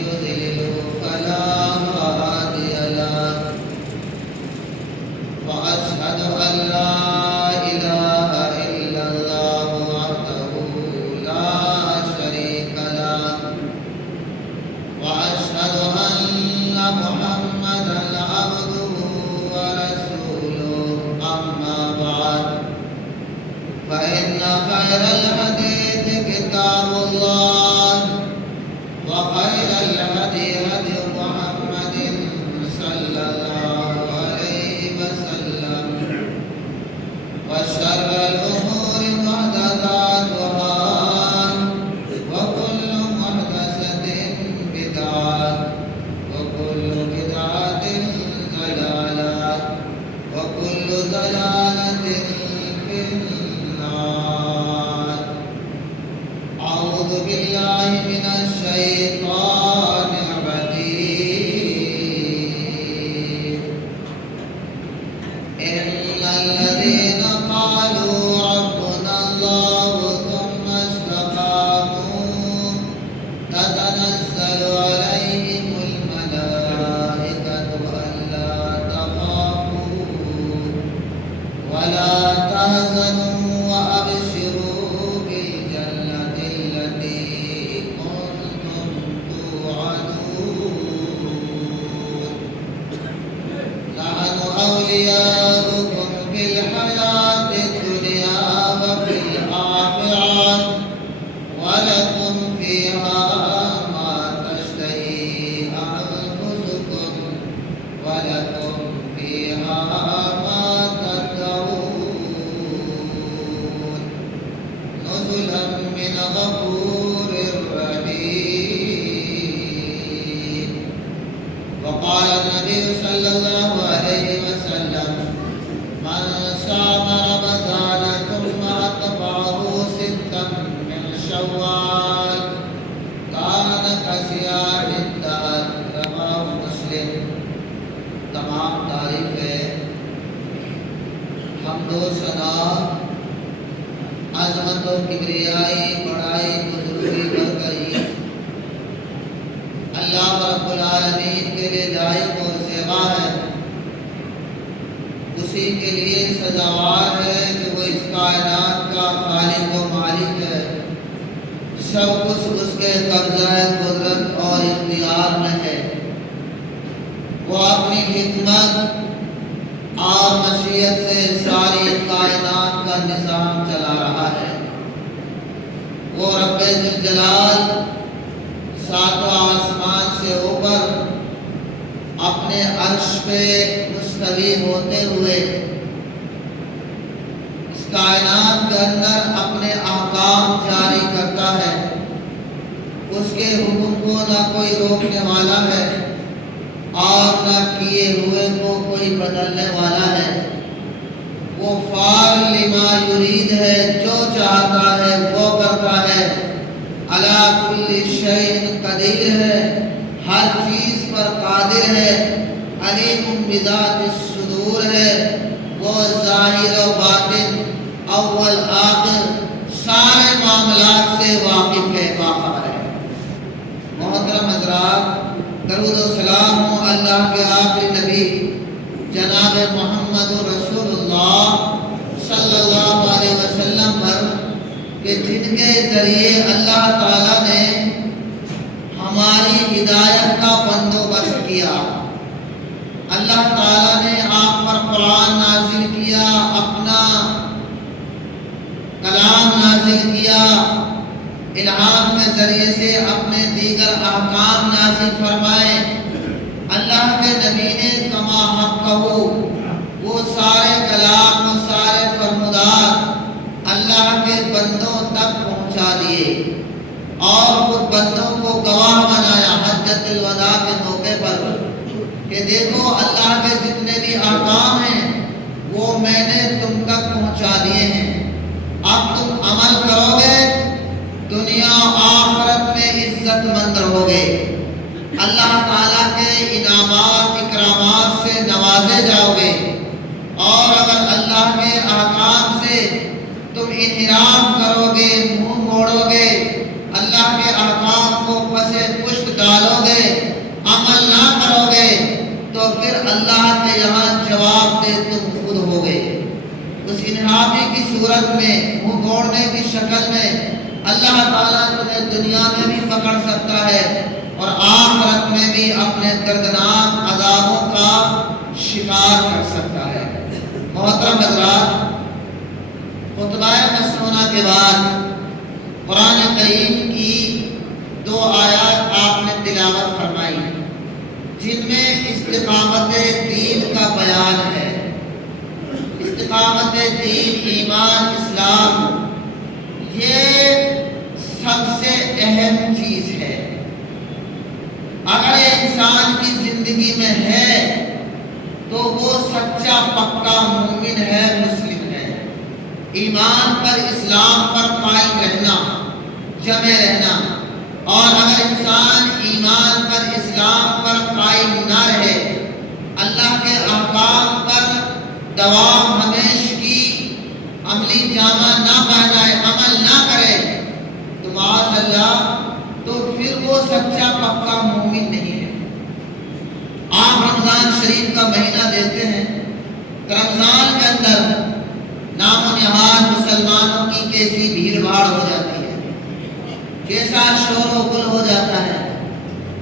يضلل فلا هادي له وأشهد أن لا إله إلا الله وحده لا شريك له وأشهد أن محمدا عبده ورسوله أما بعد فإن خير الحديث كتاب الله وخير الهدي هدي محمد صلى الله عليه وسلم وشر الأمور محدثاتها وكل محدثة بدعة وكل بدعة ضلالة وكل ضلالة في النار. أعوذ بالله من الشيطان الرجيم. إن الذين قالوا ربنا الله ثم استقاموا تتنزل عليهم الملائكة ألا تخافوا ولا تحزنوا وأبشروا بالجنة التي كنتم توعدون. نحن أولياؤكم في الحياة الدنيا وفي الآخرة ولكم فيها ما تشتهي أنفسكم ولكم فيها ما تدعون نزلا من غفور رحيم. وقال النبي صلى الله عليه وسلم من صام رمضان ثم أتبعه ستا من شوال كان كصيام الدهر. رواه مسلم. تمام تعریفیں حمد و ثنا عظمت و کبریائی بڑائی بزرگی برتری اللہ رب العالمین کے لیے لائق اور سوا ہے. اسی کے لیے سزاوار ہے کہ وہ اس کائنات کا خالق و مالک ہے. سب کچھ اس کے قبضہ قدرت اور اختیار میں ہے. وہ اپنی حکمت اور مشیت سے ساری کائنات کا نظام چلا رہا ہے. وہ رب ذوالجلال ساتواں آسمان سے اوپر اپنے عرش پہ مستوی ہوتے ہوئے اس کائنات کے اندر اپنے احکام جاری کرتا ہے. اس کے حکم کو نہ کوئی روکنے والا ہے اور نہ کیے ہوئے کو کوئی بدلنے والا ہے. وہ فاعل لما یرید ہے، جو چاہتا ہے وہ کرتا ہے. علی کل شیء قدیر ہے، ہر چیز پر قادر ہے. علیم بذات الصدور ہے، وہ ظاہر و باطن اول آخر سارے معاملات سے واقف ہے، باخبر ہے. محترم حضرات، درود و سلام ہو اللہ کے آخری نبی جناب محمد رسول اللہ صلی اللہ علیہ وسلم پر کہ جن کے ذریعے اللہ تعالیٰ نے ہماری ہدایت کا بندوبست کیا. اللہ تعالیٰ نے آپ پر قرآن نازل کیا، اپنا کلام نازل کیا، الہام کے ذریعے سے اپنے دیگر احکام نازل فرمائے. اللہ کے نبی نے کما حقہ وہ سارے کلام و سارے فرمودات اللہ کے بندوں تک پہنچا دیے اور خود بندوں کو گواہ بنایا حجۃ الوداع کے موقع پر کہ دیکھو اللہ کے جتنے بھی احکام ہیں وہ میں نے تم تک پہنچا دیے ہیں. اب تم عمل کرو گے دنیا آخرت میں عزت مند رہو گے. اللہ تعالیٰ کے انعامات اکرامات سے نوازے جاؤ گے. اور اگر اللہ کے احکام سے تم انحراف کرو گے، منہ موڑو گے، اللہ اللہ کے احکام کو پس پشت ڈالو گے، عمل نہ کرو گے، تو پھر اللہ کے یہاں جواب دے تم خود ہو گے۔ اس انحرافی کی صورت میں، منہ موڑنے کی شکل میں اللہ تعالیٰ تمہیں دنیا میں بھی پکڑ سکتا ہے اور آخرت میں بھی اپنے دردناک عذابوں کا شکار کر سکتا ہے۔ محترم حضرات، خطبہ مسنونہ کے بعد قرآن کریم کی 2 آیات آپ نے تلاوت فرمائی جن میں استقامت دین کا بیان ہے۔ استقامت دین، ایمان، اسلام، یہ سب سے اہم چیز ہے۔ اگر یہ انسان کی زندگی میں ہے تو وہ سچا پکا مومن ہے، مسلم ہے۔ ایمان پر، اسلام پر قائم رہنا، جمع رہنا، اور اگر انسان ایمان پر، اسلام پر قائم نہ رہے، اللہ کے احکام پر دوام ہمیشگی عملی جامہ نہ پہنائے، عمل نہ کرے، تو معاذ اللہ تو پھر وہ سچا پکا مومن نہیں ہے۔ آپ رمضان شریف کا مہینہ دیکھتے ہیں، رمضان کے اندر نام و نہاد مسلمانوں کی کیسی بھیڑ بھاڑ ہو جاتی ہے، کیسا شور و گل ہو جاتا ہے،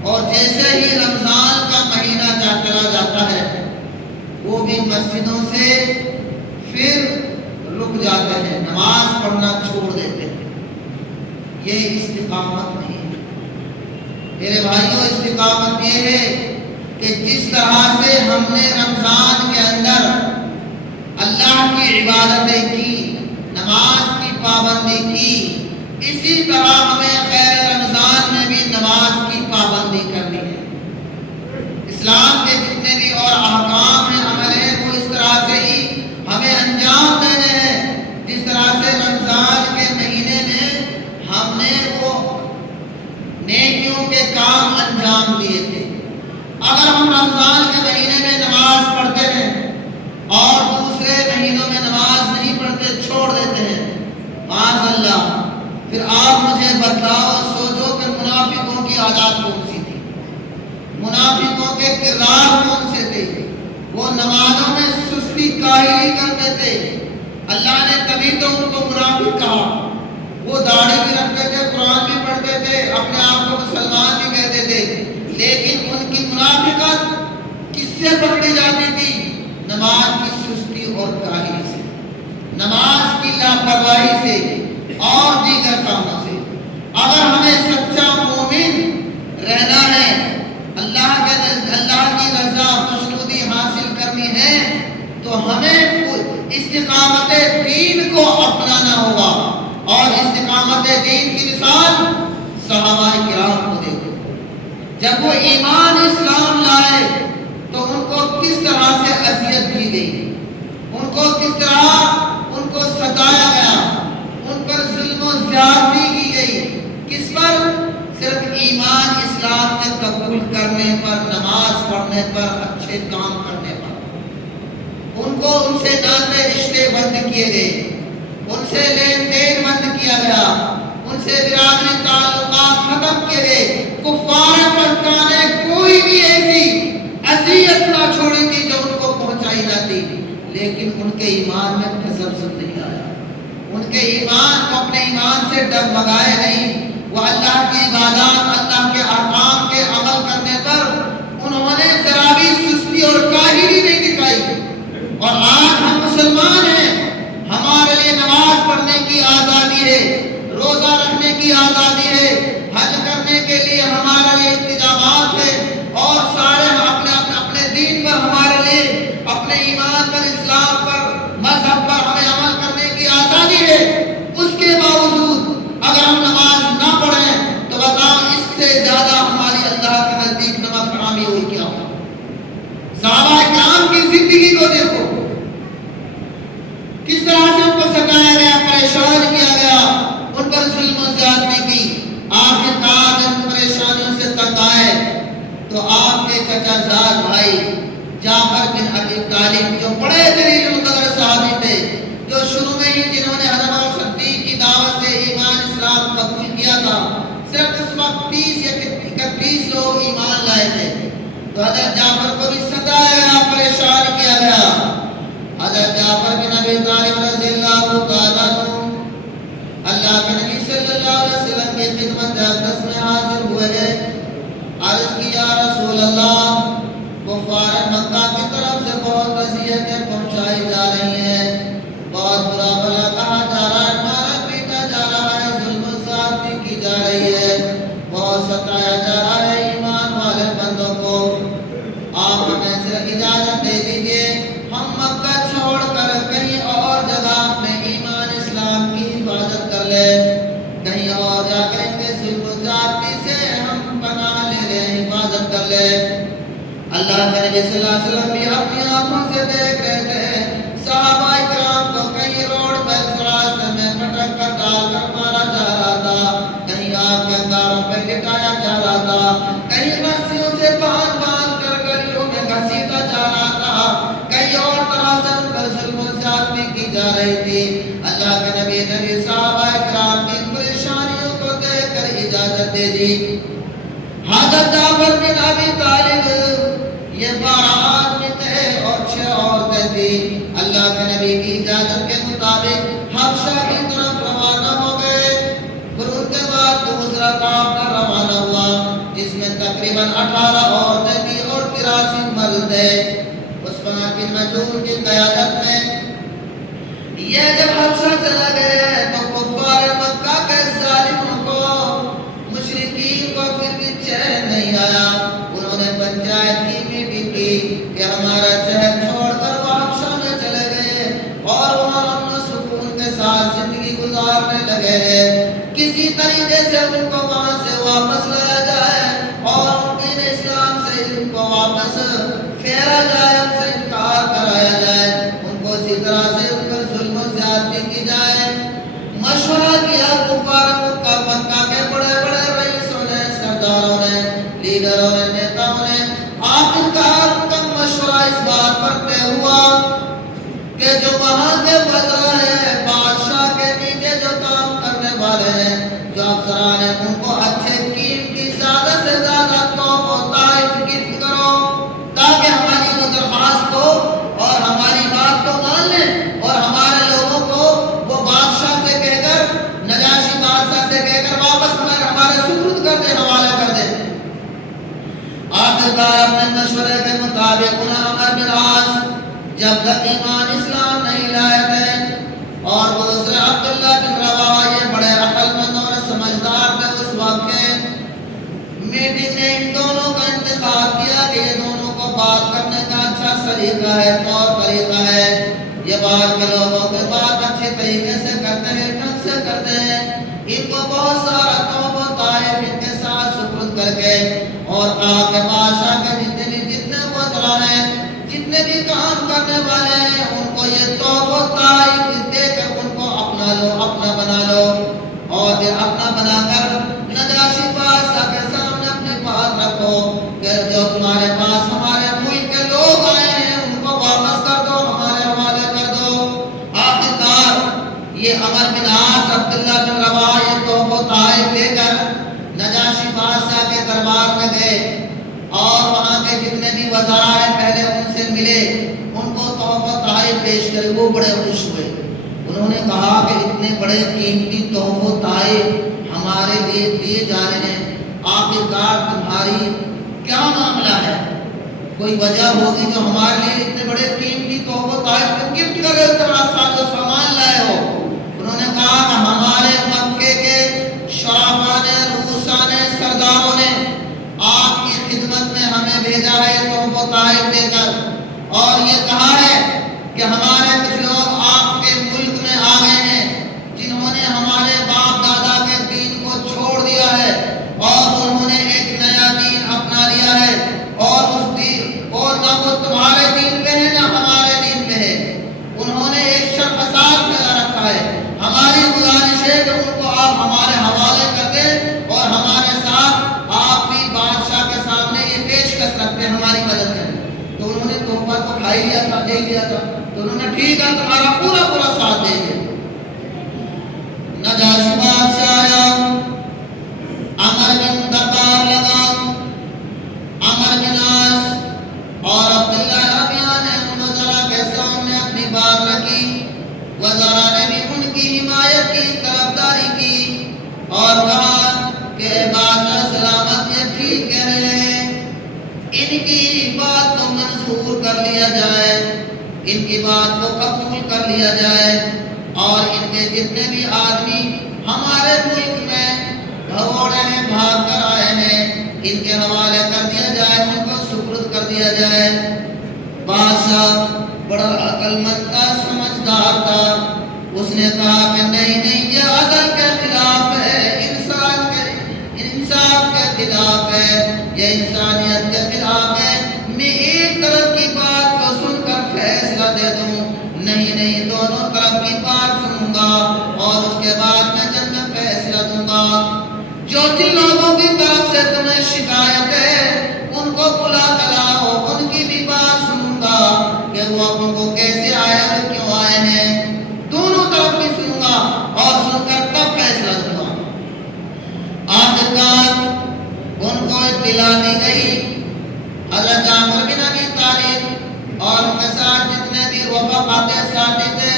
اور جیسے ہی رمضان کا مہینہ چلا جاتا ہے وہ بھی مسجدوں سے پھر رک جاتے ہیں، نماز پڑھنا چھوڑ دیتے ہیں۔ یہ استقامت نہیں ہے میرے بھائیوں۔ استقامت یہ ہے کہ جس طرح سے ہم نے رمضان کے اندر اللہ کی عبادتیں کی، نماز کی پابندی کی، اسی طرح ہمیں غیر رمضان میں بھی نماز کی پابندی کرنی ہے۔ اسلام کے جتنے بھی اور احکام ہیں، عمل ہیں، وہ اس طرح سے ہی ہمیں انجام دینے ہیں جس طرح سے رمضان کے مہینے میں ہم نے وہ نیکیوں کے کام انجام دیے تھے۔ اگر ہم رمضان کے مہینے میں نماز پڑھتے ہیں اور دوسرے مہینوں میں نماز نہیں پڑھتے، چھوڑ دیتے ہیں، معاذ اللہ، پھر آپ مجھے بتلاؤ، سوچو کہ منافقوں کی عادات کون سی تھی، منافقوں کے کردار کون سے تھے؟ وہ نمازوں میں سستی کاہلی کرتے تھے، اللہ نے تبھی تو ان کو منافق کہا۔ وہ داڑھی بھی رکھتے تھے، قرآن بھی پڑھتے تھے، اپنے آپ کو مسلمان بھی کہتے تھے، لیکن ان کی منافقت کس سے پکڑی جاتی تھی؟ نماز کی سستی اور کاہلی سے، نماز کی لاپرواہی سے اور دیگر کاموں سے۔ اگر ہمیں سچا مومن رہنا ہے، اللہ کی رضا خوشنودی حاصل کرنی ہے، تو ہمیں استقامت دین کو اپنانا ہوگا۔ اور استقامت دین کی مثال صحابہ کرام کو دیکھو، جب وہ ایمان اسلام لائے تو ان کو کس طرح سے اذیت دی گئی، ان کو کس طرح ان کو ستایا گیا، ان پر ظلم و زیادتی کی گئی، کس پر؟ صرف ایمان اسلام کے قبول کرنے پر، نماز پڑھنے پر، اچھے کام کرنے پر۔ ان سے ناطے رشتے بند کیے گئے، ان سے لین دین بند کیا گیا، ان سے برادری تعلقات ختم کیے گئے۔ کفار مکہ نے کوئی بھی ایسی اذیت نہ چھوڑی تھی جو ان کو پہنچائی جاتی، لیکن ان کے ایمان میں تذبذب نہیں آیا، ان کے ایمان کو اپنے ایمان سے ڈگمگائے نہیں۔ وہ اللہ کی عبادات، اللہ کے احکام کے عمل کرنے پر انہوں نے ذرا بھی سستی اور کاہلی نہیں دکھائی۔ اور آج ہم مسلمان ہیں، ہمارے لیے نماز پڑھنے کی آزادی ہے، روزہ رکھنے کی آزادی ہے، حج کرنے کے لیے ہمارے لیے انتظامات ہیں، اور سارے اپنے دین پر، ہمارے لیے اپنے ایمان پر، اسلام پر، مذہب پر ہمیں عمل کرنے کی آزادی ہے۔ اس کے باوجود اگر ہم نماز نہ پڑھیں تو بتاؤ اس سے زیادہ ہماری اللہ کے نزدیک نمک حرامی ہوئی کیا ہو؟ صحابہ کرام کی زندگی کو دیکھو، کس طرح سے ان کو ستایا گیا، پریشان کیا گیا، ان پر ظلم و زیادتی کی۔ آخرکار جب پریشانیوں سے تنگ آئے تو آپ کے چچا زاد بھائی جعفر بن ابی طالب، جو بڑے جلیل القدر صحابی تھے، جو شروع میں ہی جنہوں نے حضرت صدیق کی دعوت سے ایمان اسلام قبول کیا تھا، تو حضرت جعفر کو بھی ستایا گیا، پریشان کیا گیا۔ حضرت جعفر بن ابی طالب رضی اللہ تعالیٰ عنہ اللہ کے نبی صلی اللہ علیہ وسلم کی خدمت اقدس میں حاضر ہوئے، عرض کی یا رسول اللہ، کفار مکہ کی طرف سے بہت اذیتیں پہنچائی جا رہی ہیں، بہت برا بھلا کہا جا رہا ہے، مارا پیٹا جا رہا ہے، ظلم و زیادتی کی جا رہی ہے، بہت ستایا جا رہا ہے ایمان والے بندوں کو۔ آپ ہمیں سے اجازت دے دیجئے، ہم مکہ چھوڑ کر کہیں اور جگہ اپنے ایمان اسلام کی حفاظت کر لے، کہیں اور جا کر ان کے ظلم و زیادتی سے ہم پناہ لے لیں، حفاظت کر لے۔ اللہ کے نبی صلی اللہ علیہ وسلم بھی اپنی آنکھوں سے دیکھ رہے تھے، صحابہ کرام کو کہیں روڈ پر راستے میں پٹک کر ڈال کر مارا جا رہا تھا، کہیں آگ کے انگاروں پہ لٹایا جا رہا تھا، کہیں رسیوں سے باندھ باندھ کر گلیوں میں گھسیٹا جا رہا تھا، کہیں اور طرح سے ان پر ظلم و زیادتی کی جا رہی تھی۔ اللہ کے نبی صحابہ کرام کی پریشانیوں کو دیکھ کر اجازت دے دی۔ حضرت جعفر بن ابی طالب یہ 12 آدمی تھے اور 6 عورتیں تھیں، اللہ کے نبی کی اجازت کے مطابق حبشہ کی طرف روانہ ہو گئے۔ پھر ان کے بعد دوسرا قافلہ روانہ ہوا جس میں تقریباً 18 عورتیں تھیں اور 83 مرد تھے۔ عثمان بن مظعون کی قیادت میں یہ جب حبشہ چلا گئے تو کفار مکہ کے ظالموں کو، مشرکین کو پھر بھی چین نہیں آیا۔ انہوں نے پنچایت کی میٹنگ کی کہ ہمارا شہر چھوڑ کر وہ حبشہ میں چلے گئے اور وہاں امن و سکون کے ساتھ زندگی گزارنے لگے ہیں، کسی طریقے سے ان کو وہاں سے واپس لایا جائے اور ان دین اسلام سے ان کو واپس پھیرا جائے، ان سے انکار کرایا جائے، ان کو اسی طرح سے ان پر ظلم و زیادتی کی جائے۔ مشورہ کیا کفار مکہ کے بڑے بڑے رئیسوں نے، سرداروں نے، لیڈروں نے، نیتاؤں نے۔ آخرکار ان کا مشورہ اس بات پر طے ہوا کہ جو وہاں کے وزراء ہیں، بادشاہ کے نیچے جو کام کرنے والے ہیں، جو افسران ہیں، ان کو اچھے قیمتی زیادہ سے زیادہ تحفہ و تحائف گفٹ کرو تاکہ ہماری وہ درخواست کو اور ہماری بات کو مان لیں اور ہمارے لوگوں کو وہ بادشاہ سے کہہ کر، نجاشی بادشاہ سے کہہ کر واپس ہمارے سپرد کر دیں، حوالے کر دیں۔ آخرکار اپنے مشورے کے مطابق انہیں عمر بن عاص جب تک ایمان اسلام نہیں لائے تھے اور دوسرے عبداللہ بن رواحہ، یہ بڑے عقل مند اور سمجھدار تھے اس وقت کے، میٹنگ نے ان دونوں کا انتخاب کیا کہ یہ دونوں کو بات کرنے کا اچھا طریقہ ہے، طور طریقہ ہے، یہ باہر کے لوگوں کے بات اچھے طریقے سے کرتے ہیں، ڈھنگ سے کرتے ہیں، ان کو بہت سارا تحفہ و تحائف ان کے ساتھ سپرد کر کے، اور کہا کہ بادشاہ کے جتنے وزراء ہیں، جتنے بھی کام کرنے والے ہیں، ان کو یہ تحفہ و تحائف دے کر ان کو اپنا لو، اپنا بنا لو، اور پھر اپنا بنا کر نجاشی بادشاہ کے سامنے اپنے بات رکھو کہ جو تمہارے پاس ہمارے ملک کے لوگ آئے ہیں ان کو واپس کر دو، ہمارے حوالے کر دو۔ آخرکار یہ عمر بن عاص، عبداللہ بن رواحہ یہ تحفہ و تحائف لے کر نجاشی بادشاہ کے دربار میں گئے اور وہاں کے جتنے بھی وزراء ہیں پہلے ان سے ملے، ان کو تحفہ و تحائف پیش کرے، وہ بڑے خوش ہوئے۔ انہوں نے کہا کہ اتنے بڑے قیمتی تحفہ و تحائف ہمارے لیے دیے جا رہے ہیں، آخرکار تمہاری کیا معاملہ ہے؟ کوئی وجہ ہوگی جو ہمارے لیے اتنے بڑے قیمتی تحفہ و تحائف گفٹ کر رہے ہو، اتنا ساز و سامان لائے ہو۔ انہوں نے کہا کہ ہمارے مکے کے شرافہ نے، روسا نے، سرداروں نے آپ کی خدمت میں ہمیں بھیجا ہے تحفہ و تحائف دے کر، اور یہ کہا ہے کہ ہمارے کچھ لوگ آپ کے ملک میں آ گئے ہیں جنہوں نے ہمارے باپ دادا کے دین کو چھوڑ دیا ہے اور انہوں نے ایک نیا دین اپنا لیا ہے، اور اس دین اور نہ وہ تمہارے دین میں ہے نہ ہمارے دین میں ہے، انہوں نے ایک شر فساد پھیلا رکھا ہے۔ ہماری گزارش ہے کہ ان کو آپ ہمارے حوالے کر دیں اور ہمارے ساتھ آپ بھی بادشاہ کے سامنے یہ پیشکش رکھتے ہیں، ہماری مدد کریں۔ تو انہوں نے تحفہ تو کھائی لیا تھا، دے لیا تھا، تو انہوں نے ٹھیک ہے تمہارا پورا ساتھ دیں گے۔ نجاشی بادشاہ آیا، عمر بن دربار لگا، عمر بن عاص اور کہا کہ بادشاہ سلامت یہ ٹھیک کہہ رہے ہیں، ان کی بات کو منظور کر لیا جائے، ان کی بات کو قبول کر لیا جائے، اور ان کے جتنے بھی آدمی ہمارے ملک میں بھگوڑے ہیں، بھاگ کر آئے ہیں، ان کے حوالے کر دیا جائے، ان کو سپرد کر دیا جائے۔ بادشاہ بڑا عقل مند تھا، سمجھدار تھا، اس نے کہا کہ نہیں نہیں، یہ عدل کے خلاف ہے، انصاف کے خلاف ہے، یہ انسانیت کے خلاف ہے، میں ایک طرف کی بات کو سن کر فیصلہ دے دوں، نہیں نہیں، دونوں طرف کی بات سنوں گا اور اس کے بعد میں جب میں فیصلہ دوں گا۔ جو جن لوگوں کی طرف سے تمہیں شکایت ہے ان کو بلا کر لاؤ، ان کی بھی بات سنوں گا کہ وہ ان کو کیسے آئے اور کیوں آئے ہیں، دونوں طرف کی سنوں گا اور سن کر تب فیصلہ دوں گا۔ آخرکار ان کو اطلاع دی گئی، حضرت جعفر بن ابی طالب اور ان کے ساتھ جتنے بھی رفقا تھے، ساتھی تھے،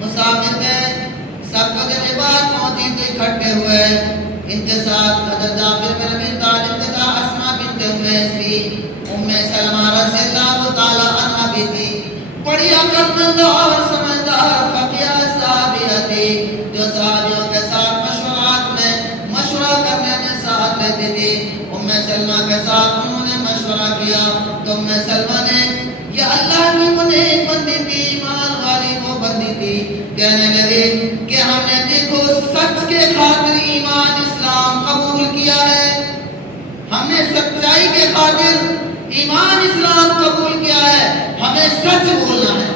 مسافر تھے، سب کو جب یہ بات پہنچی تو اکٹھے ہوئے۔ ان کے ساتھ حضرت جعفر بن ابی طالب کے ساتھ اسماء بنت امیس بھی، ام سلمہ رضی اللہ تعالی عنہا بھی تھی، بڑی عقل مند اور سمجھدار فقیہ صحابیہ تھی، جو صحابیوں کے ساتھ مشورہ کرنے میں ساتھ لیتی تھی۔ ام سلمہ کے ساتھ انہوں نے مشورہ کیا تو ام سلمہ نے، یہ اللہ کی ایک بندی تھی، ایمان والی وہ بندی تھی، کہنے لگی کہ ہم نے دیکھو سچ کے خاطر ایمان اسلام قبول کیا ہے، ہم نے سچائی کے خاطر ایمان اسلام قبول کیا ہے، ہمیں سچ بولنا ہے،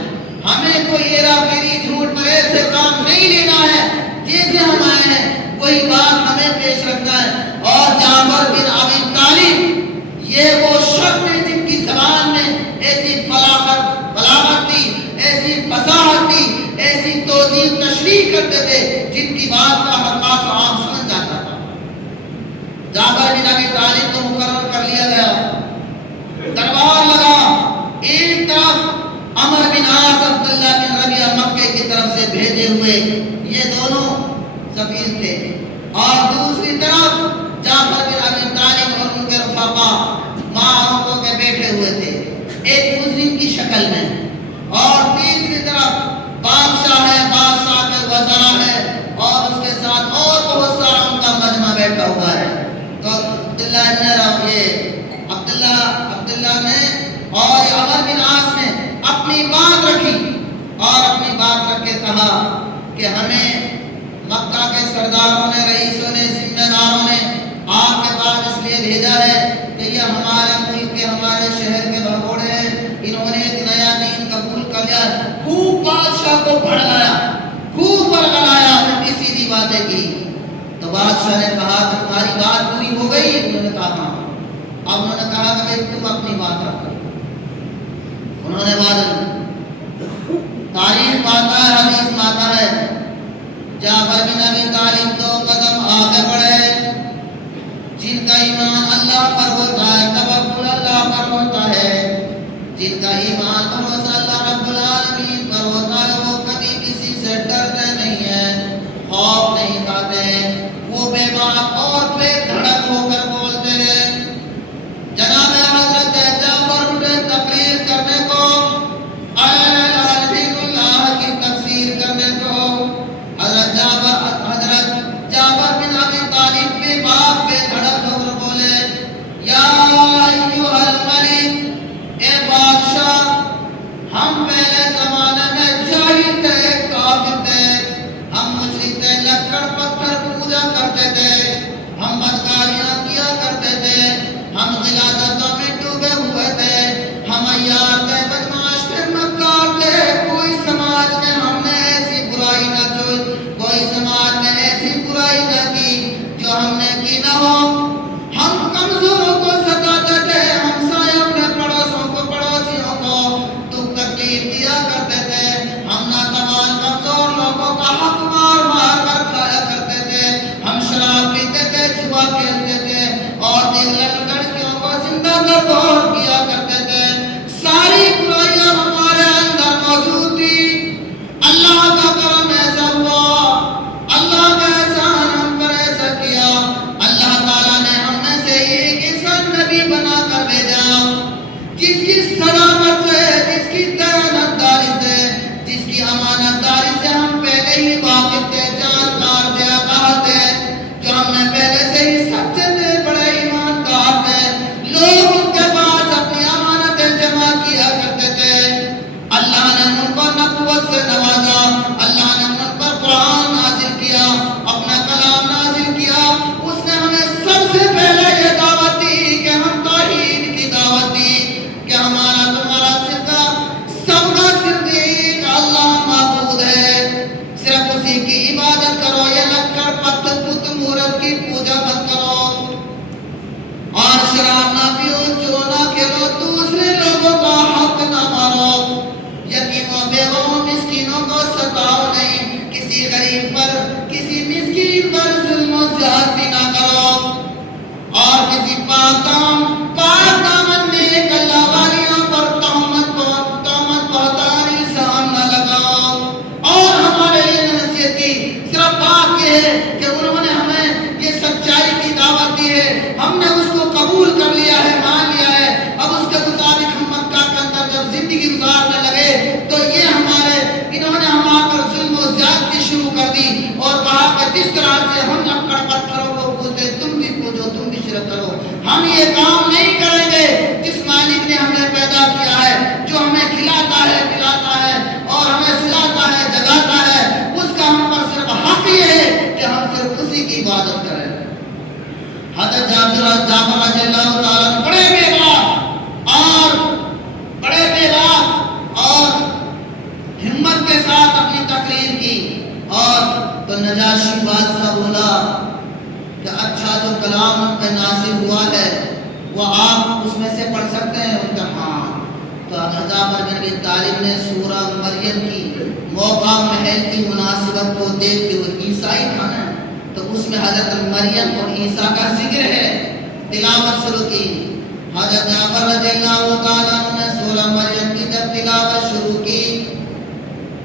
ہمیں کوئی ہیرا پھیری جھوٹ پرے سے کام نہیں لینا ہے، جیسے ہم آئے ہیں وہی بات ہمیں پیش رکھنا ہے۔ اور جعفر بن ابی طالب یہ وہ شخص ہے جن کی زبان میں ایسی بلاغت تھی، ایسی فصاحت تھی، ایسی توضیح تشریح کرتے تھے جن کی بات کا ہر خاص عام سمجھ جاتا تھا۔ جعفر بن ابی طالب کو مقرر کر لیا گیا، دربار لگا، ایک طرف عمر بن عاص عبداللہ بن ربیعہ مکے کی طرف سے بھیجے ہوئے یہ دونوں سفیر تھے، اور دوسری طرف جعفر بن ابی طالب اور ان کے رفقا ماں کے بیٹھے ہوئے تھے ایک مجرم کی شکل میں، اور تیسری طرف بادشاہ ہے، بادشاہ کے وزراء ہے، اور اس کے ساتھ اور بہت سارا ان کا مجمع بیٹھا ہوا ہے۔ تو عبداللہ نے اور عمر بن عاص نے اپنی بات رکھی اور اپنی بات رکھ کے کہا کہ ہمیں مکہ کے سرداروں نے، رئیسوں نے، ذمہ داروں نے آپ کے پاس اس لیے بھیجا ہے کہ یہ ہمارے ملک کے، ہمارے شہر کے بھگوڑے ہیں، انہوں نے ایک نیا دین قبول کر لیا۔ خوب بادشاہ کو بھڑکایا، خوب برگلایا، الٹی سیدھی باتیں کی۔ تو بادشاہ نے کہا کہ تمہاری بات پوری ہو گئی؟ انہوں نے کہا ہاں۔ اب انہوں نے کہا کہ تم اپنی بات رکھو۔ انہوں نے بات، تاریخ آتا ہے، حدیث میں آتا ہے، جعفر بن ابی طالب 2 قدم آگے بڑھے، جن کا ایمان اللہ پر ہوتا ہے، توکل اللہ پر ہوتا ہے، جن کا ایمان بھروسہ اللہ رب العالمین پر ہوتا ہے، وہ کبھی کسی سے ڈرتے نہیں ہیں، خوف نہیں کھاتے ہیں، وہ بے باک اور بے دھڑک ہو کر بولتے ہیں۔ جناب حضرت جعفر اٹھے تقریر کرنے کو، دین اللہ کی تفسیر کرنے کو۔ حضرت جعفر بن ابی طالب بے باک بے دھڑک ہو کر بولے، یا ایھا الملک، اے بادشاہ، ہم پہلے زمانے پہلے ہی واقف تھے، جانکار تھے، آگاہ تھے، جو ہم میں پہلے سے ہی سچے تھے، بڑے ایماندار تھے، لوگ ان کے پاس اپنی امانتیں جمع کیا کرتے تھے۔ اللہ نے ان کو نبوت سے نوازا، اللہ نے ان پر قرآن نازل کیا، اپنا کلام نازل کیا۔ اس نے ہمیں سب سے پہلے یہ دعوت دی کہ ہم توحید کی دعوت دی کہ ہمارا تمہارا سب کا صرف ایک اللہ معبود ہے، صرف اسی کی عبادت کرو، یہ لکڑ پتھر بت مورت کی پوجا مت کرو، اور شراب نہ پیو، چور نہ کھیلو، دوسرے لوگوں کا حق نہ مارو، یتیموں بیووں مسکینوں کو ستاؤ نہیں، کسی غریب پر کسی مسکین پر ظلم و زیادتی نہ کرو، اور کسی پاک دامن نیک اللہ والیوں پر تہمت بہتان الزام نہ لگاؤ۔ اور ہمارے لیے نصیحت کی صرف بات یہ ہے کہ انہوں نے ہمیں یہ سچائی کی دعوت دی ہے، ہم نے اس کو قبول کر لیا ہے، مان لیا ہے، اب اس کے مطابق ہم مکہ کے اندر جب زندگی گزارنے لگے تو یہ انہوں نے ہمارے پر ظلم و زیادتی شروع کر دی اور کہا کہ جس طرح سے ہم لکڑ پتھروں کو پوجتے، تم بھی پوجو، تم بھی شرک کرو۔ ہم یہ کام نہیں کریں گے۔ جس مالک نے ہمیں پیدا کیا ہے، جو ہمیں کھلاتا ہے، پلاتا ہے اور ہمیں سلاتا ہے، جگاتا ہے، اس کا ہم پر صرف حق یہ ہے کہ ہم صرف اسی کی عبادت کریں۔ حضرت جعفر رضی اللہ تعالیٰ بڑے بے باک اور ہمت کے ساتھ اپنی تقریر کی، اور تو نجاشی بادشاہ بولا کہ اچھا جو کلام ان پہ نازل ہوا ہے وہ آپ اس میں سے پڑھ سکتے ہیں؟ ان کا ہاں۔ تو جعفر بن ابی طالب نے سورہ مریم کی موقع محل کی مناسبت کو دیکھتے ہوئے، عیسائی تھا نا، تو اس میں حضرت مریم اور عیسیٰ کا ذکر ہے، تلاوت شروع کی۔ حضرت جعفر رضی اللہ تعالیٰ عنہ نے سورہ مریم کی جب تلاوت شروع کی،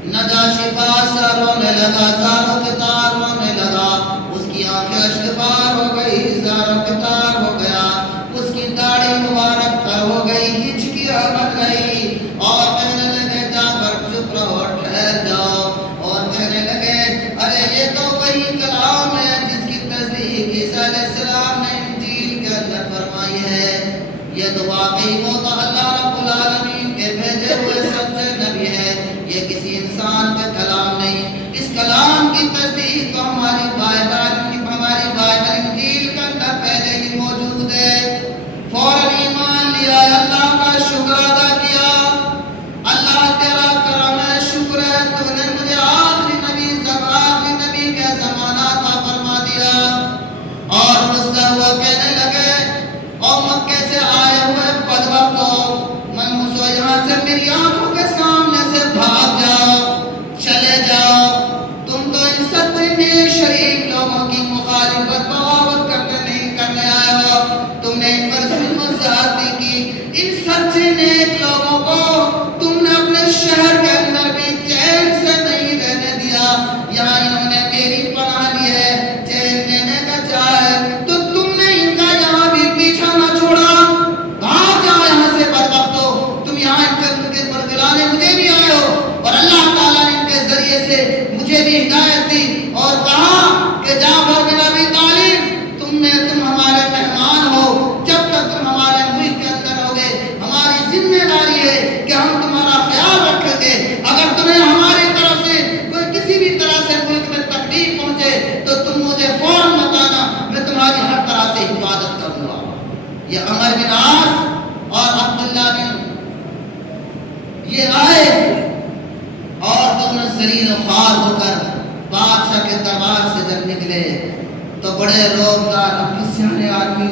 نجاشی بادشاہ رونے لگا، زاروں کے تار رونے لگا، اس کی آنکھیں اشکبار ہو گئی، زاروں کے تار ہو گیا، اس کی داڑھی مبارک پر ہو گئی، ہچکیاں بن گئی، اور کہنے لگے جعفر چپ رہو، ٹھہر جاؤ، اور کہنے لگے ارے یہ تو وہی کلام ہے جس کی تصدیق عیسیٰ علیہ السلام نے انجیل کے اندر فرمائی ہے، یہ تو واقعی وہ تو اللہ رب العالمین کے بھیجے ہوئے سچے نبی ہے، یہ کسی انسان کا کلام نہیں، اس کلام کی تصدیق تو ہماری بائبل انجیل کے اندر پہلے ہی موجود ہے۔ فوراً ایمان لیا، اللہ کا شکر ادا کیا، اللہ تیرا کرم ہے، شکر ہے، تو نے مجھے آخری نبی کا زمانہ عطا فرما دیا۔ اور غصہ ہوا، کہنے لگے اور مکے سے آئے ہوئے بدبختو، منحوسو، یہاں سے میری آنکھوں کے سامنے سے بھاگ جاؤ، چلے جاؤ، تم تو ان سچے نیک شریف لوگوں کی مخالفت بغاوت کرنے آئے ہو، تم نے ان پر ظلم و زیادتی کی، ان سچے نیک لوگوں کو تم نے اپنے شہر کے اندر بھی چین سے نہیں رہنے دیا، یہاں انہوں نے میری پناہ لی ہے، چین لینے کا چاہے تو تم نے ان کا یہاں بھی پیچھا نہ چھوڑا، بھاگ جاؤ یہاں سے بدبختو، تم یہاں ان کے برگلانے مجھے بھی آئے ہو، اور اللہ تعالیٰ نے ان کے ذریعے سے مجھے بھی ہدایت دی اور کہا کہ جعفر بن ابی طالب تم ہمارے مہمان ہو، جب تک تم ہمارے ملک کے اندر ہوگے ہماری ذمہ داری ہے کہ ہم تمہارا خیال رکھیں گے، اگر تمہیں ہماری طرف سے کوئی کسی بھی طرح سے ملک میں تکلیف پہنچے تو تم مجھے فوراً بتانا، میں تمہاری ہر طرح سے حفاظت کروں گا۔ یہ عمر بن عاص اور عبداللہ بن یہ آئے اور دونوں ذلیل و خوار ہو کر بادشاہ کے دربار سے جب نکلے تو بڑے روبدار، اب کھسیانے آدمی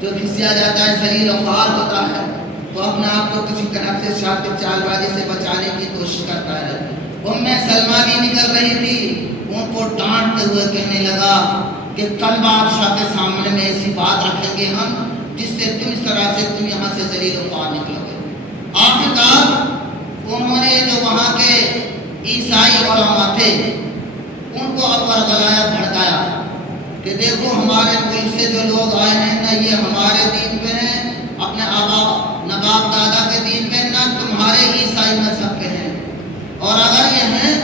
جو کھسیا جاتا ہے ذلیل و خوار ہوتا ہے تو اپنے آپ کو کسی طرح سے شاطر چال بازی سے بچانے کی کوشش کرتا ہے۔ سلمہ بھی نکل رہی تھی، ان کو ڈانٹتے ہوئے کہنے لگا کہ کل بادشاہ کے سامنے میں ایسی بات رکھیں گے ہم جس سے تم اس طرح سے تم یہاں سے ذلیل و خوار نکلو گے۔ آخرکار انہوں نے جو وہاں کے عیسائی علماء تھے ان کو اکبر بلایا، بھڑکایا کہ دیکھو ہمارے ملک سے جو لوگ آئے ہیں نہ یہ ہمارے دین پہ ہیں، اپنے آبا نباب دادا کے دین پہ، نہ تمہارے عیسائی مذہب پہ ہیں، اور اگر یہ ہیں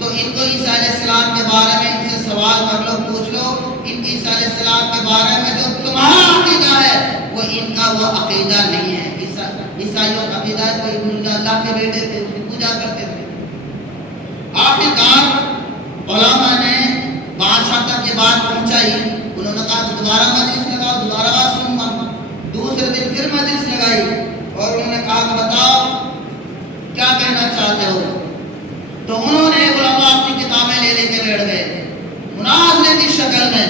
تو ان کو عیسیٰ کا وہ عقیدہ نہیں ہے۔ عیسائیوں کا عقیدہ ہے کوئی اللہ کے بیٹے تھے، اس کی پوجا کرتے تھے۔ آخرکار علماء نے بادشاہ تک یہ بات پہنچائی، انہوں نے کہا دوبارہ مجلس لگاؤ، دوبارہ بات سنوں گا۔ دوسرے دن پھر مجلس لگائی اور انہوں نے کہا کہ بتاؤ کیا کہنا چاہتے ہو؟ تو انہوں نے علماء اپنی کتابیں لے لے کے بیٹھ گئے مناظرے کی شکل میں،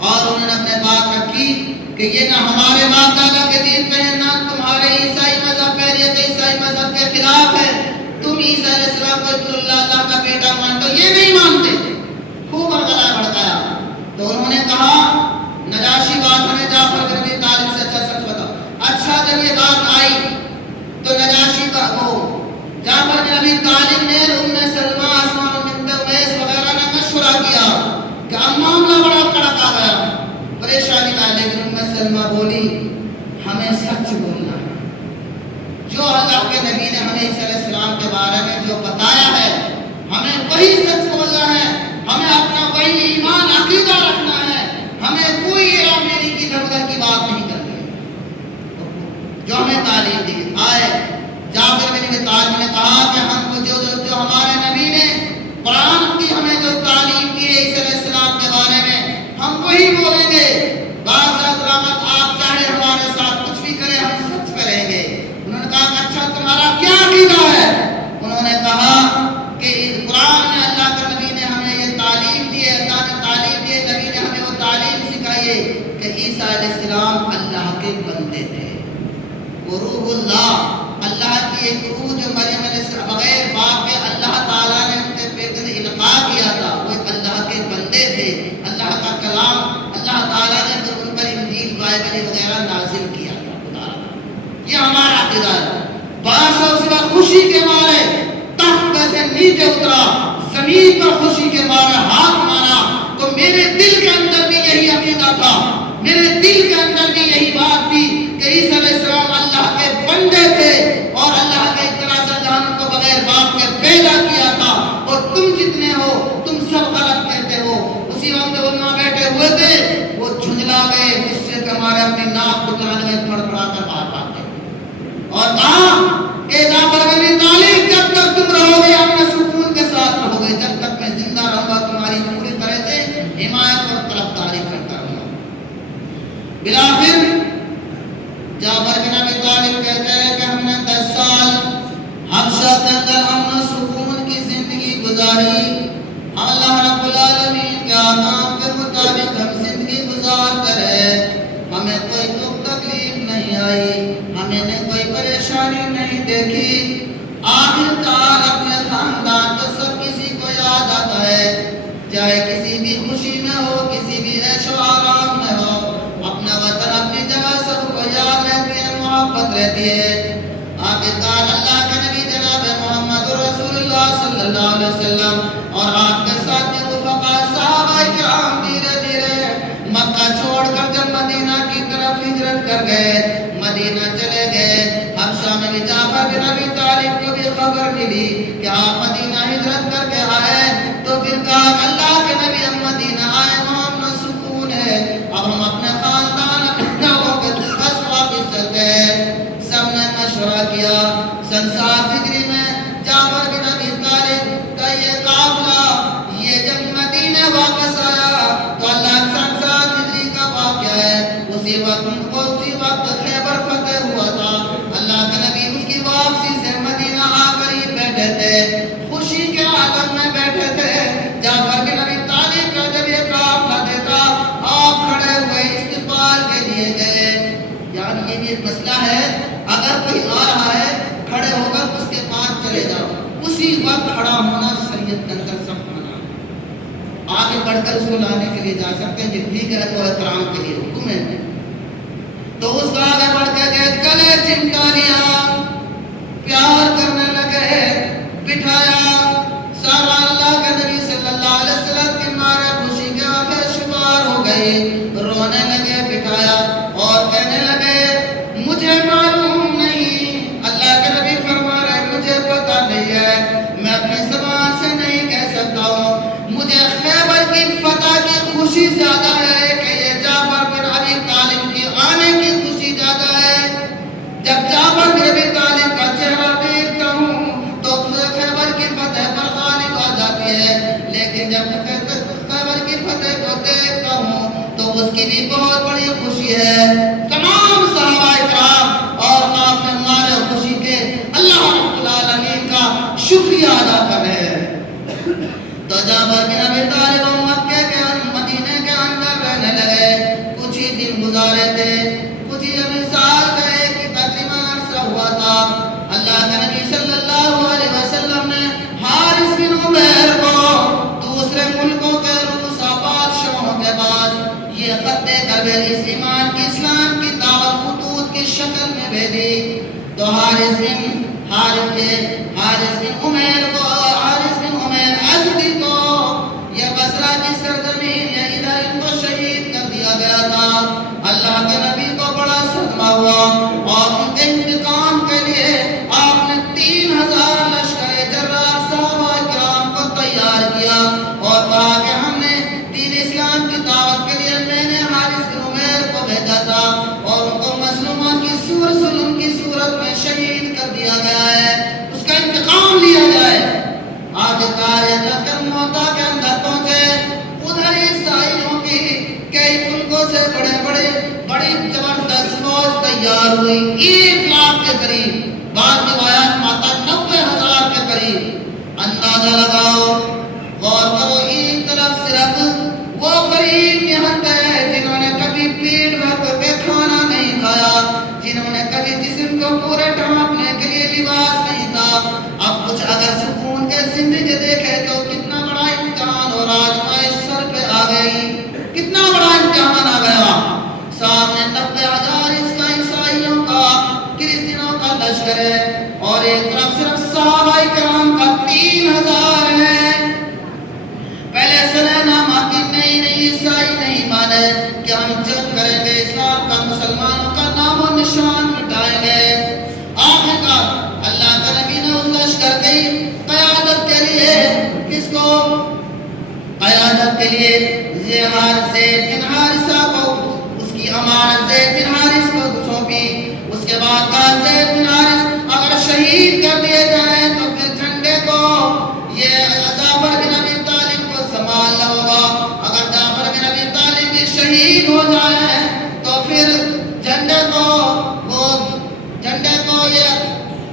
اور انہوں نے اپنے بات رکھی کہ یہ نہ ہمارے باپ دادا کے دین پہ ہے، نہ تمہارے عیسائی مذہب پیریت عیسائی مذہب کے خلاف ہے۔ تم عیسیٰ علیہ السلام کو اللہ کا بیٹا مانتے ہو، یہ نہیں مانتے۔ خوب گلا بھڑکایا۔ تو انہوں نے کہا نجاشی بات ہمیں جعفر بن ابی طالب سے اچھا سچ بتاؤ۔ اچھا جب یہ بات آئی تو نجاشی کا وہ جعفر بن ابی طالب نے ام سلمہ اسماء بنت امیس وغیرہ نے مشورہ کیا کہ اب معاملہ بڑا کڑک آ گیا، پریشانی آ، لیکن ام سلمہ بولی ہمیں سچ بولنا ہے۔ جو اللہ کے نبی نے ہمیں عیسیٰ علیہ السلام کے بارے میں جو بتایا ہے ہمیں وہی سچ بولنا ہے، ہمیں اپنا وہی ایمان عقیدہ رکھنا ہے، ہمیں کوئی ہیرا پھیری کی دھڑکن کی بات نہیں کرنی ہے جو ہمیں تعلیم دی۔ آئے جعفر بن ابی طالب نے کہا کہ ہم کو جو ہمارے نبی نے قرآن کی ہمیں جو تعلیم دی ہے عیسیٰ علیہ السلام کے بارے میں ہم وہی بولیں گے۔ بادشاہ کرامت آپ چاہے ہمارے ساتھ کچھ بھی کریں ہم سچ کریں گے۔ انہوں نے کہا کہ اچھا تمہارا کیا عقیدہ ہے؟ انہوں نے کہا کہ قرآن میں اللہ کے نبی نے ہمیں یہ تعلیم دی ہے، اللہ نے تعلیم دی ہے، نبی نے ہمیں وہ تعلیم سکھائی ہے کہ عیسیٰ علیہ السلام اللہ کے بندے تھے، وہ روح اللہ کی ایک روح جو مریم علیہ السلام بغیر باپ کے اللہ تعالیٰ نے ان کے پیٹ میں القاء کیا تھا، وہ ایک اللہ کے بندے تھے، اللہ کا کلام اللہ تعالیٰ نے پھر ان پر انجیل بائبل وغیرہ نازل کیا تھا۔ یہ ہمارا عقیدہ ہے۔ بادشاہ اس وقت خوشی کے مارے تخت پہ سے نیچے اترا، زمین پر خوشی کے مارے ہاتھ مارا۔ تو میرے دل کے اندر بھی یہی عقیدہ تھا، میرے دل کے اندر بھی یہی بات تھی کہ عیسیٰ علیہ السلام اللہ کے بندے تھے اور اللہ کے ایک طرح سے اللہ نے ان کو بغیر باپ کے پیدا کیا تھا، اور تم جتنے ہو تم سب غلط کہتے ہو۔ اسی وقت علماء بیٹھے ہوئے تھے، وہ جھنجلا گئے، غصے کے مارے اپنی ناک کھجلانے میں پڑپڑا کر باہر بھاگے اور کہا کہ جعفر بن ابی طالب جب تک تم رہو گے اپنے سکون کے ساتھ رہو گے، جب تک میں زندہ رہوں گا تمہاری پوری طرح سے حمایت اور طرفداری کرتا رہوں گا۔ بلاخر جعفر بن ابی طالب کہتے ہیں کہ ہم نے 10 سال حبشہ کے اندر امن و سکون کی زندگی گزاری، اللہ رب العالمین کے احکام کے مطابق ہم زندگی گزارتے رہے، ہمیں کوئی دکھ تکلیف نہیں آئی، ہمیں نے کوئی پریشانی نہیں دیکھی۔ آخر کار اپنے خاندان تو سب کسی کو یاد آتا ہے، چاہے کسی بھی خوشی میں ہو، کسی بھی عیش و آرام میں ہو، اپنا وطن اپنی جگہ سب کو یاد رہتی ہے، محبت رہتی ہے۔ آخر کار اللہ کے نبی جناب محمد رسول اللہ صلی اللہ علیہ وسلم اور آپ کے ساتھی رفقا صحابہ کرام دھیرے دھیرے مکہ چھوڑ کر جب مدینہ کی طرف ہجرت کر گئے، مدینہ چلے گئے، حبشہ میں بھی جعفر بن ابی طالب کو بھی خبر ملی کہ آپ مدینہ ہجرت کر کے آئے، تو پھر کہا اللہ کے نبی ہم مدینہ آئے، ہم نہ سکون ہے، اب ہم اپنے خاندان اپنے گھروں کے بس واپس چلتے ہیں۔ سب نے مشورہ کیا۔ سن 7 ہجری میں جعفر بن ابی طالب کا یہ قافلہ یہ جب مدینہ واپس آیا تو اللہ سن 7 ہجری کا واقعہ ہے، اسی وقت خیبر فتح ہوا تھا، اللہ کے نبی اس کی واپسی سے مدینہ آ کر ہی بیٹھے تھے، خوشی کے عالم میں بیٹھے تھے۔ جعفر بن ابی طالب کا جب یہ قافلہ دیکھا آپ کھڑے ہوئے استقبال کے لیے گئے۔ یعنی یہ بھی ایک مسئلہ ہے، اگر کوئی آ رہا ہے کھڑے ہو کر اس کے پاس چلے جاؤ، اسی وقت کھڑا ہونا شریعت کے اندر سب منع، آگے بڑھ کر اس کو لانے کے لیے جا سکتے ہیں، جب ٹھیک ہے تو احترام کے لیے حکم ہے۔ تو اس کا آگے بڑھ کے گئے، گلے چمٹا لیا، پیار کرنے لگے، بٹھایا، سارا اللہ کے نبی صلی اللہ علیہ وسلم کے مارے خوشی کے آنکھیں شمار ہو گئی، رونے لگے، بٹھایا اور کہنے لگے مجھے معلوم نہیں، اللہ کے نبی فرما رہے مجھے پتہ نہیں ہے، میں اپنی زبان سے نہیں کہہ سکتا ہوں، مجھے خیبر کی فتح کی خوشی زیادہ ہے کہ یہ جعفر بن ابی طالب کی آنے کی خوشی زیادہ جب خیبر کی فتح کو دیکھتا ہوں تو اس کی بھی بہت بڑی خوشی ہے۔ تمام صحابہ کرام اور آپ ہمارے خوشی کے اللہ رب العالمین کا شکریہ ادا کر رہے ہیں۔ تو جعفر بن ابی طالب مکے کے مدینے کے اندر رہنے لگے، کچھ ہی دن گزارے تھے، کچھ ہی ابھی سال گئے کہ تقریباً عرصہ ہوا تھا۔ اللہ کے نبی صلی اللہ علیہ وسلم نے حارث بن عمیر کو دوسرے ملکوں کے رؤساء بادشاہوں کے بعد یہ خط دے کر اس ایمان کی اسلام کی دعوت خطوط کی شکل میں بھیجی۔ تو حارث بن عمیر ازدی کو یہ بصرہ کی سرزمین یا ادھر ان کو شہید کر دیا گیا تھا۔ اللہ کے نبی کو بڑا صدمہ ہوا اور ان کے انتقام کے لیے آپ نے 3000 لشکر جرار صحابہ کرام کو تیار کیا اور کہا کہ ہم نے دین اسلام کی دعوت کے لیے میں نے حارث بن عمیر کو بھیجا تھا اور ان کو مظلومہ کی ظلم کی صورت میں شہید کر دیا گیا ہے، اس کا انتقام لیا جائے۔ آخرکار لشکر موتا کے اندر پہنچے، ادھر عیسائیوں کی کئی ملکوں سے بڑی زبردست فوج تیار ہوئی، 1 لاکھ کے قریب، بعض روایات ماتا 90,000 کے قریب۔ اندازہ لگاؤ، غور کرو، ایک طرف صرف وہ غریب نہت ہے جنہوں نے کبھی پیٹ بھر کے کھانا نہیں کھایا، جنہوں نے کبھی جسم کو پورے ڈھانپنے کے لیے لباس نہیں تھا۔ اب کچھ اگر سکون کے زندگی دیکھے تو کتنا بڑا امتحان اور آزمائش سر پہ آ گئی، کتنا بڑا امتحان آ گیا۔ سامنے 90,000 عیسائیوں کا کرسچنوں کا لشکر ہے اور ایک طرف صرف صحابہ کرام کا 3000 ہے۔ پہلے سلینامہ کی نئی عیسائی نہیں مانے کہ ہم جنگ کریں گے، اسلام کا مسلمانوں کا نام و نشان مٹائیں گے۔ آخرکار اللہ کے نبی نے اس لشکر کی قیادت کے لیے کس کو قیادت کے لیے زید بن حارثہ کو اس کی امانت زید بن حارث کو سونپی۔ اس کے بعد کہا زید بن حارث اگر شہید کر دیے جائیں تو پھر جھنڈے کو یہ جعفر بن ابی طالب کو سنبھالنا ہوگا، اگر جعفر بن ابی طالب بھی شہید ہو جائے تو پھر جھنڈے کو یہ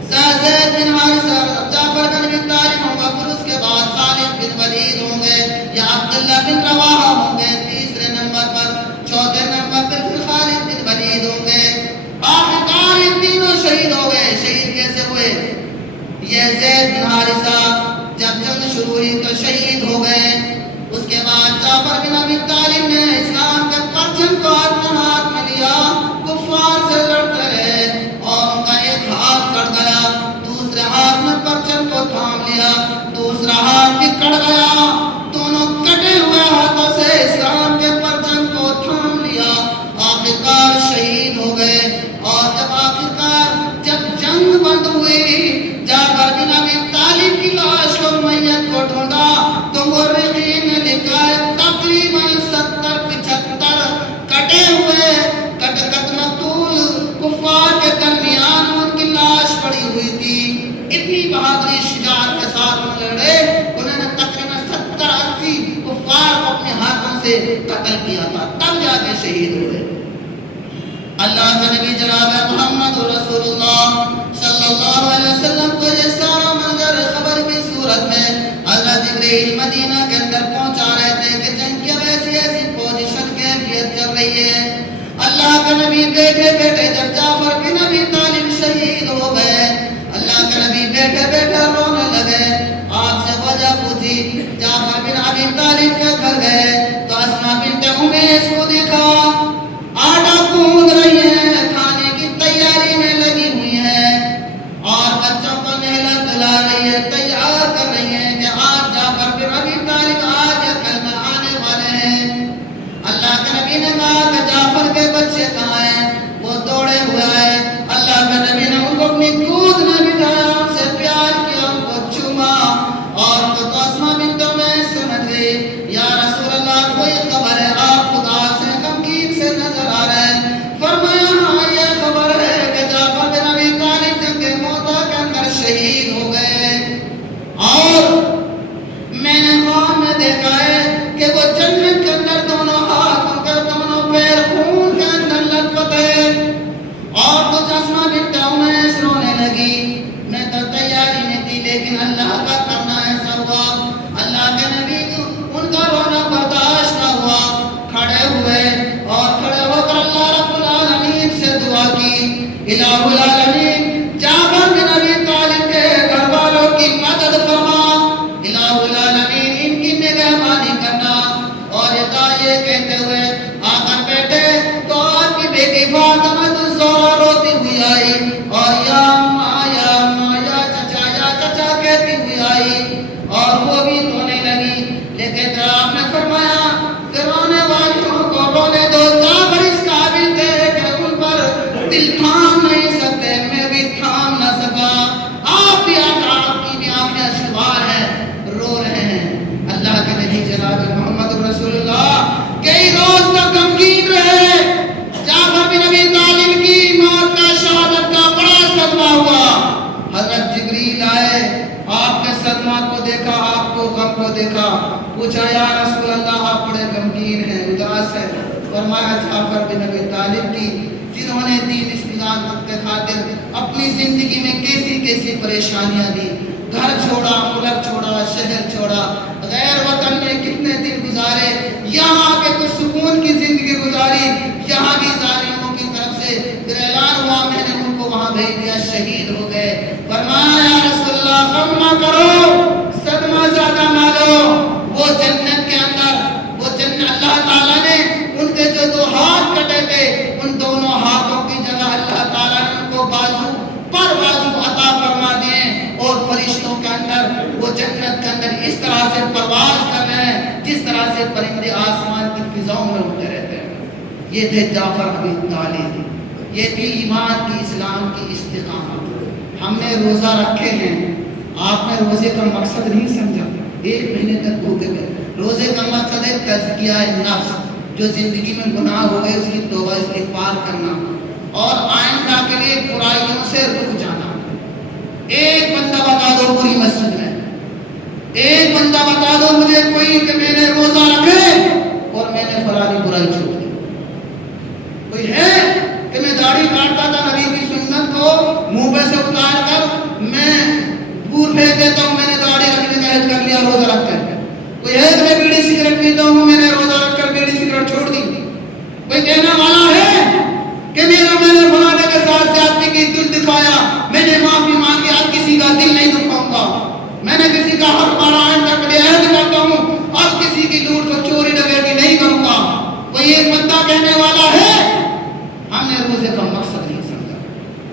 زید بن حارث جعفر بن ابی طالب ہوگا، پھر اس کے بعد خالد بن ولید ہوں گے یا عبداللہ بن رواحہ ہوں گے تیسرے نمبر پر، چوتھے نمبر پر پھر خالد بن ولید ہوں گے۔ آخرکار یہ تینوں شہید ہو گئے۔ شہید کیسے ہوئے؟ یہ زید بن حارثہ جب جنگ شروع ہوئی تو شہید ہو گئے۔ اس کے بعد جعفر بن ابی طالب نے اسلام کے پرچم کو اپنے ہاتھ میں لیا، کفار سے لڑتے رہے اور ان کا ایک ہاتھ کٹ گیا، دوسرے ہاتھ میں پرچم کو تھام لیا، دوسرا ہاتھ بھی کٹ گیا، دونوں کٹے ہوئے ہاتھوں سے اسلام کے پرچم کو تھام لیا، آخرکار شہید ہو گئے۔ اور جب جنگ بند ہوئی، جعفر بن ابی طالب کی لاش کو میت کو ڈھونڈا تو مورخین نے لکھا ہے تقریباً 70-75 کٹے ہوئے مقتول کفار کے درمیان ان کی لاش پڑی ہوئی تھی۔ اتنی بہادری شجاعت کے ساتھ لڑے، انہوں نے تقریباً 70-80 کفار کو اپنے ہاتھوں سے قتل کیا تھا، تب جا کے شہید ہوئے۔ اللہ کے نبی جناب محمد رسول اللہ صلی اللہ علیہ وسلم کو یہ سارا منظر خبر کی صورت میں حضرت جبرائیل مدینہ کے اندر پہنچا رہے تھے کہ جنگ کی ایسی پوزیشن کیفیت چل رہی ہے۔ اللہ کے نبی بیٹھے جب جعفر بن ابی طالب شہید ہو گئے، اللہ کے نبی بیٹھے رونے لگے۔ آپ سے وجہ پوچھی، جعفر بن ابی طالب کے گھر گئے تو اسماء بنت امیس کو دیکھا، آٹا گوندھ رہی ہے، کھانے کی تیاری میں لگی ہوئی ہے اور بچوں کو نہلا دھلا رہی ہے، تیار کر رہی ہے کہ آج جعفر بن ابی طالب آج کل میں آنے والے ہیں۔ اللہ کے نبی نے کہا کہ جعفر کے بچے کہاں ہیں؟ وہ دوڑے ہوئے آئے۔ اللہ کے نبی نے ان کو اپنی گود میں بٹھایا، ان سے پیار کیا، ان کو چوما اور ان کو اسماء بنت امیس سمجھ گئی، یا رسول اللہ کوئی خبر ہے؟ آپ خدا سے غمگین سے نظر آ رہے ہیں۔ فرمایا ہاں یہ خبر ہے کہ جعفر بن ابی طالب جنگ موتا کے اندر شہید ہو گئے۔ اللہ کے نبی ان کا رونا برداشت نہ ہوا، کھڑے ہوئے اور کھڑے ہو کر اللہ رب العالمین سے دعا کی، الہ العالمین جعفر بن ابی طالب کے گھر والوں کی مدد فرما، الہ العالمین ان کی نگہبانی کرنا۔ اور یہ کہتے ہوئے آ کر بیٹھے تو آپ کی بیٹی فاطمہ الزہرا روتی ہوئی آئی اور یا اماں یا چچا کہتی ہوئی آئی اور وہ بھی رونے لگی، لیکن آپ نے فرمایا کہ رونے والیوں کو رونے دو، جعفر اس قابل تھے کہ ان پر دل تھام نہیں سکتے، میں بھی تھام نہ سکا، آپ بھی آپ کی بھی آنکھیں اشکبار ہیں، رو رہے ہیں۔ اللہ کے نبی جناب محمد رسول اللہ کئی روز تک غمگین رہے، جعفر بن ابی طالب کی موت کا شہادت کا بڑا صدمہ ہوا۔ حضرت جبریل آئے، آپ کے صدمہ کو دیکھا، آپ کو غم کو دیکھا، پوچھا یا رسول اللہ آپ بڑے غمگین ہیں، اداس ہیں۔ فرمایا جعفر بن ابی طالب کی جنہوں نے دین استقامت کے خاطر اپنی زندگی میں کیسی کیسی پریشانیاں دی، گھر چھوڑا، ملک چھوڑا، شہر چھوڑا، غیر وطن میں کتنے دن گزارے، یہاں کے کچھ سکون کی زندگی گزاری، یہاں بھی ظالموں کی طرف سے پھر اعلان ہوا میں نے ان کو وہاں بھیج دیا، شہید ہو گئے۔ فرمایا یا رسول اللہ غم نہ کرو، صدمہ زیادہ نہ لو، وہ جنت کے اندر وہ جنت اللہ تعالیٰ نے ان کے جو دو ہاتھ کٹے تھے ان دونوں ہاتھوں کی جگہ اللہ تعالیٰ نے ان کو بازو پر بازو عطا فرما دیے، اور فرشتوں کے اندر وہ جنت کے اندر اس طرح سے پرواز کر رہے ہیں جس طرح سے پرندے آسمان کی فضاؤں میں اڑتے رہتے ہیں۔ یہ تھے جعفر بن طالب، یہ تھی ایمان کی، اسلام کی استقامت۔ ہم نے روزہ رکھے ہیں، آپ نے روزے کا مقصد نہیں سمجھا، ایک مہینے تک بھوکے گئے۔ روزے کا مقصد ہے تزکیہ نفس، جو زندگی میں گناہ ہو گئے اس کی توبہ استغفار کرنا اور آئندہ کے لیے برائیوں سے رک جانا۔ ایک بندہ بتا دو پوری مسجد میں، ایک بندہ بتا دو مجھے کوئی کہ میں نے روزہ رکھے اور میں نے فلانی برائی چھوڑ دی۔ کوئی ہے کہ میں داڑھی کاٹتا تھا نبی کی سنت کو منہ پہ سے اتار کر میں دور پھینک دیتا ہوں، میں نے داڑھی رکھنے کا عہد کر لیا روزہ رکھ کر؟ کوئی ہے کہ میں بیڑی سگریٹ پیتا ہوں، میں نے روزہ رکھ کر بیڑی سگریٹ چھوڑ دی؟ کوئی کہنے والا ہے کہ میں نے فلانے کے ساتھ زیادتی کی، دل دکھایا، میں نے معافی مانگی، اب کسی کا دل نہیں دکھاؤں گا، میں نے کسی کا حق مارا آئندہ کے لیے عہد کرتا ہوں، اب کسی کی لوٹ کو چوری ڈکیتی نہیں کروں گا؟ کوئی ایک بندہ کہنے والا ہے؟ ہم نے روزے کا مقصد نہیں سمجھا۔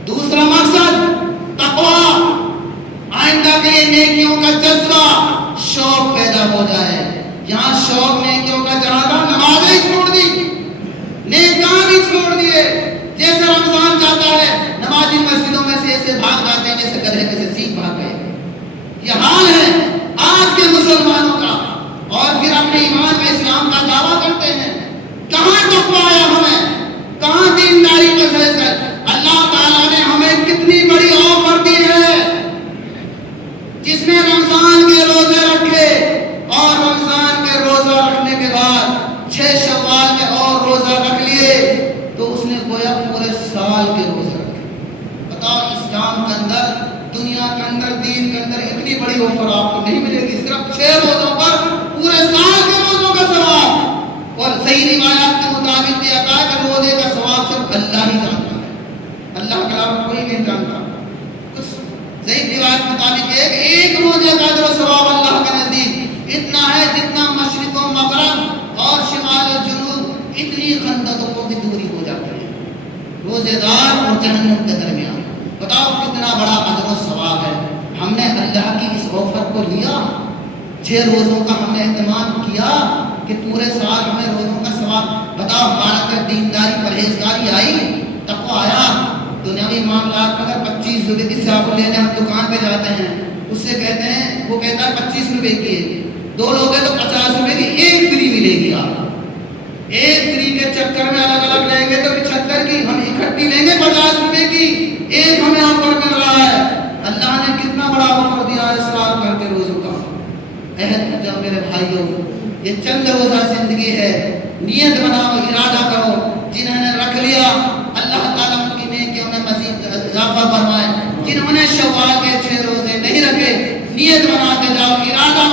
دوسرا مقصد تقویٰ، آئندہ کے لیے نیکیوں کا جذبہ، شوق پیدا ہو جائے۔ یہاں شوق نیکیوں کا جہاں تھا، نمازیں چھوڑ دی، نیک کام ہی چھوڑ دیے۔ جیسے رمضان جاتا ہے نمازی مسجدوں میں سے ایسے بھاگ جاتے ہیں جیسے گدھے میں سے سینگ بھاگ گئے۔ یہ حال ہے آج کے مسلمانوں کا، اور پھر اپنے ایمان کا، اسلام کا دعویٰ کرتے ہیں۔ کہاں تقویٰ آیا ہمیں، کہاں دینداری کا فیصلہ؟ اللہ تعالیٰ نے ہمیں کتنی بڑی آفر دی ہے، جس نے رمضان کے روزے رکھے اور رمضان کے روزہ رکھنے کے بعد 6 شوال کے اور روزہ رکھ لیے تو اس نے گویا پورے سال کے روزے رکھے۔ بتاؤ اسلام کے اندر، دنیا کے اندر، دین کے اندر اتنی بڑی آفر آپ کو نہیں ملے گی، صرف 6 روزوں پر پورے سال کے روزوں کا ثواب۔ اور صحیح روایات کے مطابق یہ آتا ہے کہ روزے کا ثواب صرف اللہ ہی جانتا ہے، اللہ کے علاوہ کوئی نہیں جانتا۔ ضعیف روایت مطابق ایک روزے کا اجر و ثواب اللہ کے نزدیک اتنا ہے جتنا مشرق و مغرب اور شمال و جنوب اتنی خندقوں کی دوری ہو جاتی ہے، روزے دار اور جہنم کے درمیان۔ بتاؤ کتنا بڑا اجر و ثواب ہے۔ ہم نے اللہ کی اس آفر کو لیا، 6 روزوں کا ہم نے اہتمام کیا کہ پورے سال ہمیں روزوں کا ثواب۔ بتاؤ ہمارا دینداری پرہیزگاری آئی، تقویٰ آیا۔ دنیاوی معاملات میں اگر 25 روپے کی صابن لینے ہم دکان پہ جاتے ہیں، اس سے کہتے ہیں، وہ کہتا ہے 25 روپے کی ہے، 2 لوگ ہیں تو 50 روپے کی ایک فری ملے گی۔ آپ ایک فری کے چکر میں الگ الگ لیں گے تو 75 کی، ہم اکٹھی لیں گے 50 روپے کی، ایک ہمیں آفر مل رہا ہے۔ اللہ نے کتنا بڑا آفر دیا ہے اسلام کر کے روزوں کا۔ عہد کر جاؤ میرے بھائیوں، یہ چند روزہ زندگی ہے، نیت بناؤ، ارادہ کرو۔ جنہوں نے رکھ لیا اللہ تعالیٰ ان کی نیکیوں میں مزید اضافہ فرمائے، جنہوں نے شوال کے 6 روزے نہیں رکھے نیت بنا کے جاؤ، ارادہ